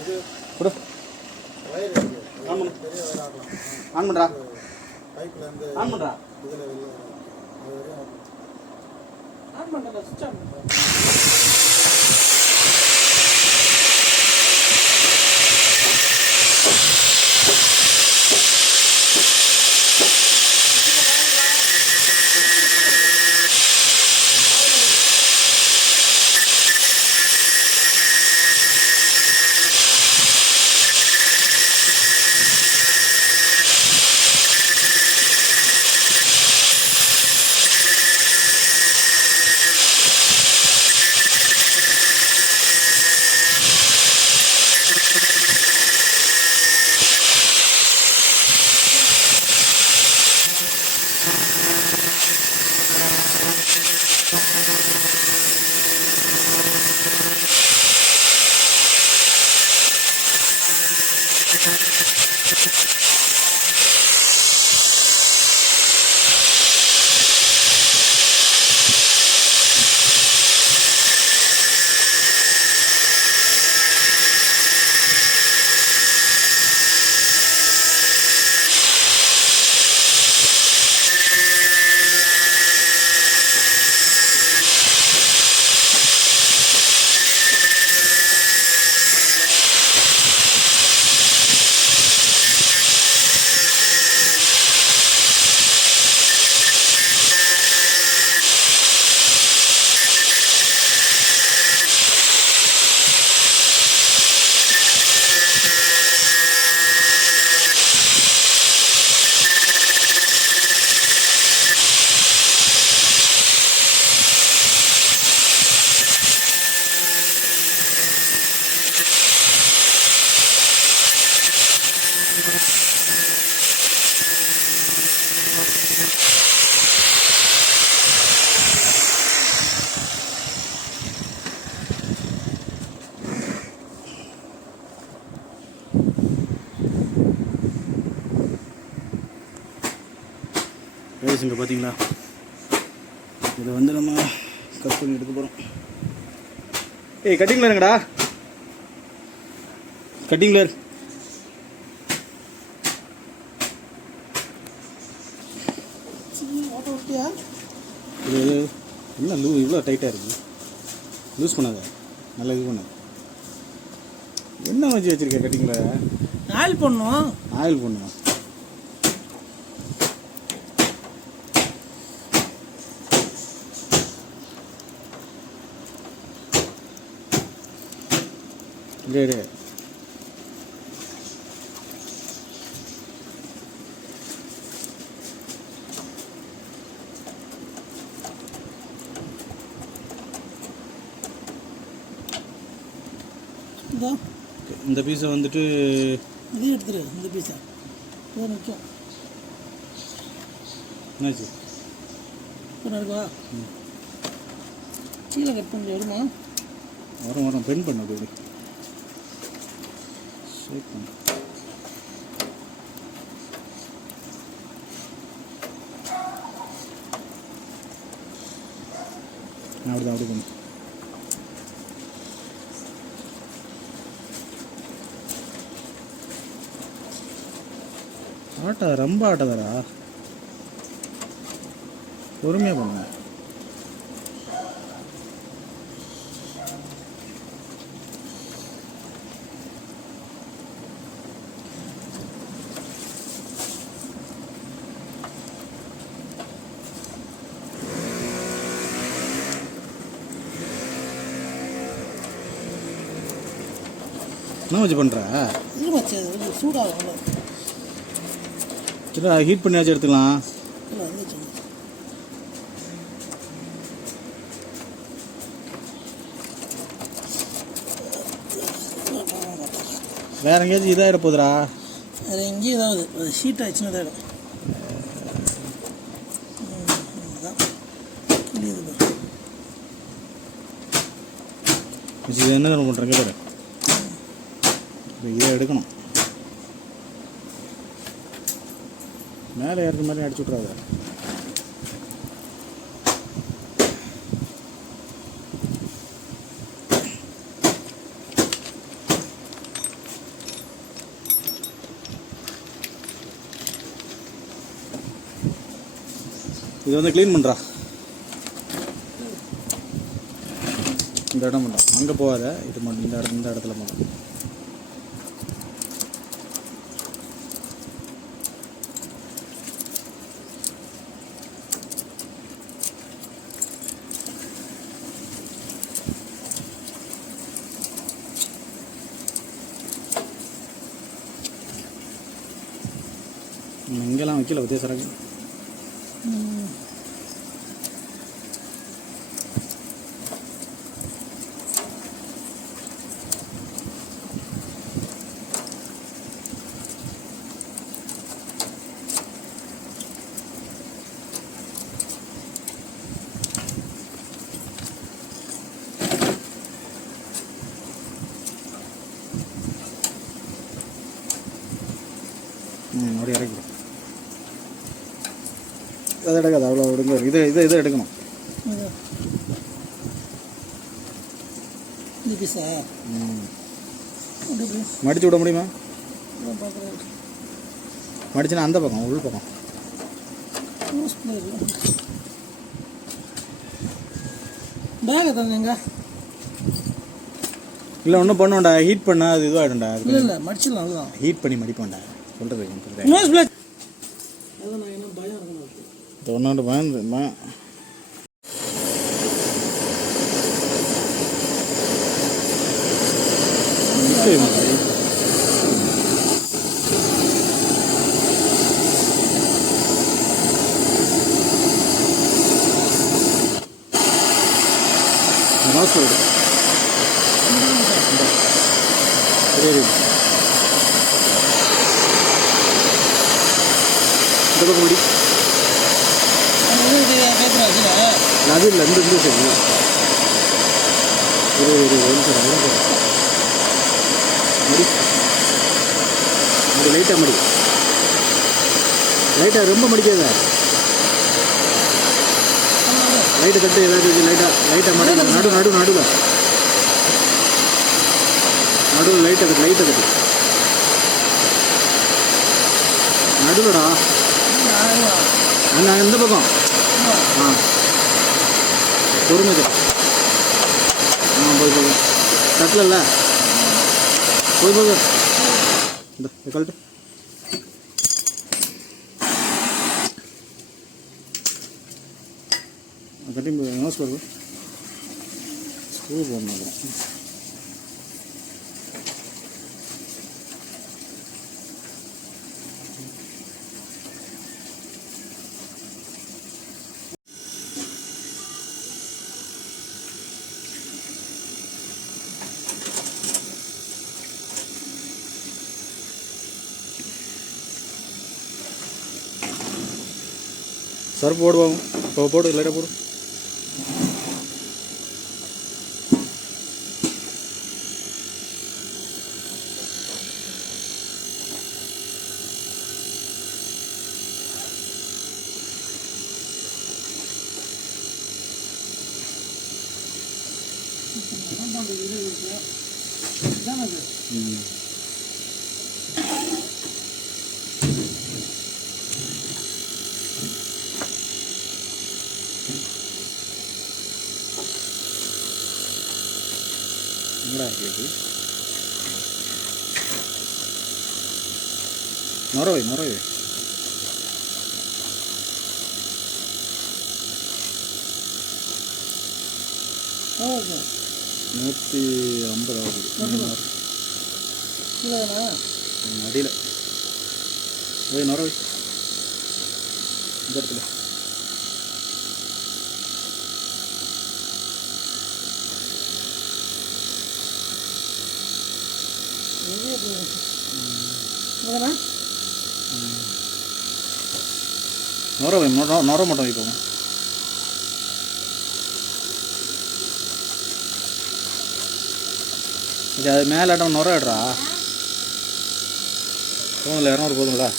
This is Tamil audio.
கொடு. ஆன் பண்ணுறா. ஆன் பண்ணுறா. ஆன் பண்ணுறா. சுவிட்ச் ஆன் பண்ணுறா. இங்கே பார்த்தீங்களா, இதை வந்து நம்ம கட் பண்ணி எடுக்க போகிறோம். ஏய் கட்டிங்கில் இருங்கடா, கட்டிங்கில் இது என்ன இவ்வளோ டைட்டாக இருக்குது. லூஸ் பண்ணாத, நல்லா இது பண்ணாத. என்ன வச்சு வச்சுருக்க கட்டிங்கில்? ஆயில் போடணும். ஆயில் போடணும். சரி இந்த பீஸை வந்துட்டு இதையும் எடுத்துரு. இந்த பீஸை நிற்கும். என்னாச்சு இருக்கா? கீழே கட் பண்ணி வருமா? வரும் பெண்ட் பண்ண அப்படி ஷேக் பண்ண. அப்படிதான் அப்படி பண்ணு. ஆட்டாத, ரொம்ப ஆட்டாதரா, பொறுமையாக பண்ணுங்க. என்ன வச்சு பண்ணுற? இது வச்சு சூடாகும். சரி ஹீட் பண்ணியாச்சும் எடுத்துக்கலாம். வேற எங்கேயாச்சும் இதாகிட போகுதுரா? வேறு எங்கேயும் இதாவது ஷீட் ஆச்சுன்னா இதாகிடும். இது என்ன பண்ணுறேன் கேட்குறேன். இதை எடுக்கணும். மேலே ஏறுற மாதிரி அடிச்சு விட்றாத. இது வந்து க்ளீன் பண்ணுறா. இந்த இடம் மட்டும் அங்கே போகாத, இது மட்டும் இந்த இடத்துல மட்டும். இங்கெல்லாம் வைக்கல வித்தியாசம். அப்படி இறக்கி அதை எடுக்காது, அவ்வளோ எடுங்க. இதை எடுக்கணும். இந்த பீஸா மடித்து விட முடியுமா? மடிச்சுன்னா அந்த பக்கம் உள் பக்கம். பேக தானேங்க? இல்லை ஒன்றும் பண்ணுவோண்டா, ஹீட் பண்ணால் அது இதுவாகிடும்டா. இல்லை மடிச்சிடலாம், அவ்வளோதான். ஹீட் பண்ணி மடிப்போண்டா. சொல்கிறது அதான் நான் என்ன பயம் இருக்கணும். ஒன்று பயந்துமா சரி முடி அது இல்லை இந்த சரி முடி முடி லைட்டாக மடி, லைட்டாக ரொம்ப மடிக்காத, லைட்டை தட்டு ஏதாவது லைட்டாக மடி. நடுவில் லைட்டை தட்டு நடுவில்டா. அங்கே இந்த பக்கம் பொறுமைக்கு போய் தட்டல போய் இந்த கழட்டு. கட்டி நோஸ் வருது, ஸ்க்ரூ போடணும். சர்ஃப் போடுவாங்க, இப்போ போடு, லைட்டாக போடு. நொரவை 150 ஆகுது அடியில். நொரவை இந்த இடத்துல நொர மட்டும் வைப்போம். இது அது மேலே இடம் நொர இடுறா. போதுங்களா 200 போதுங்களா?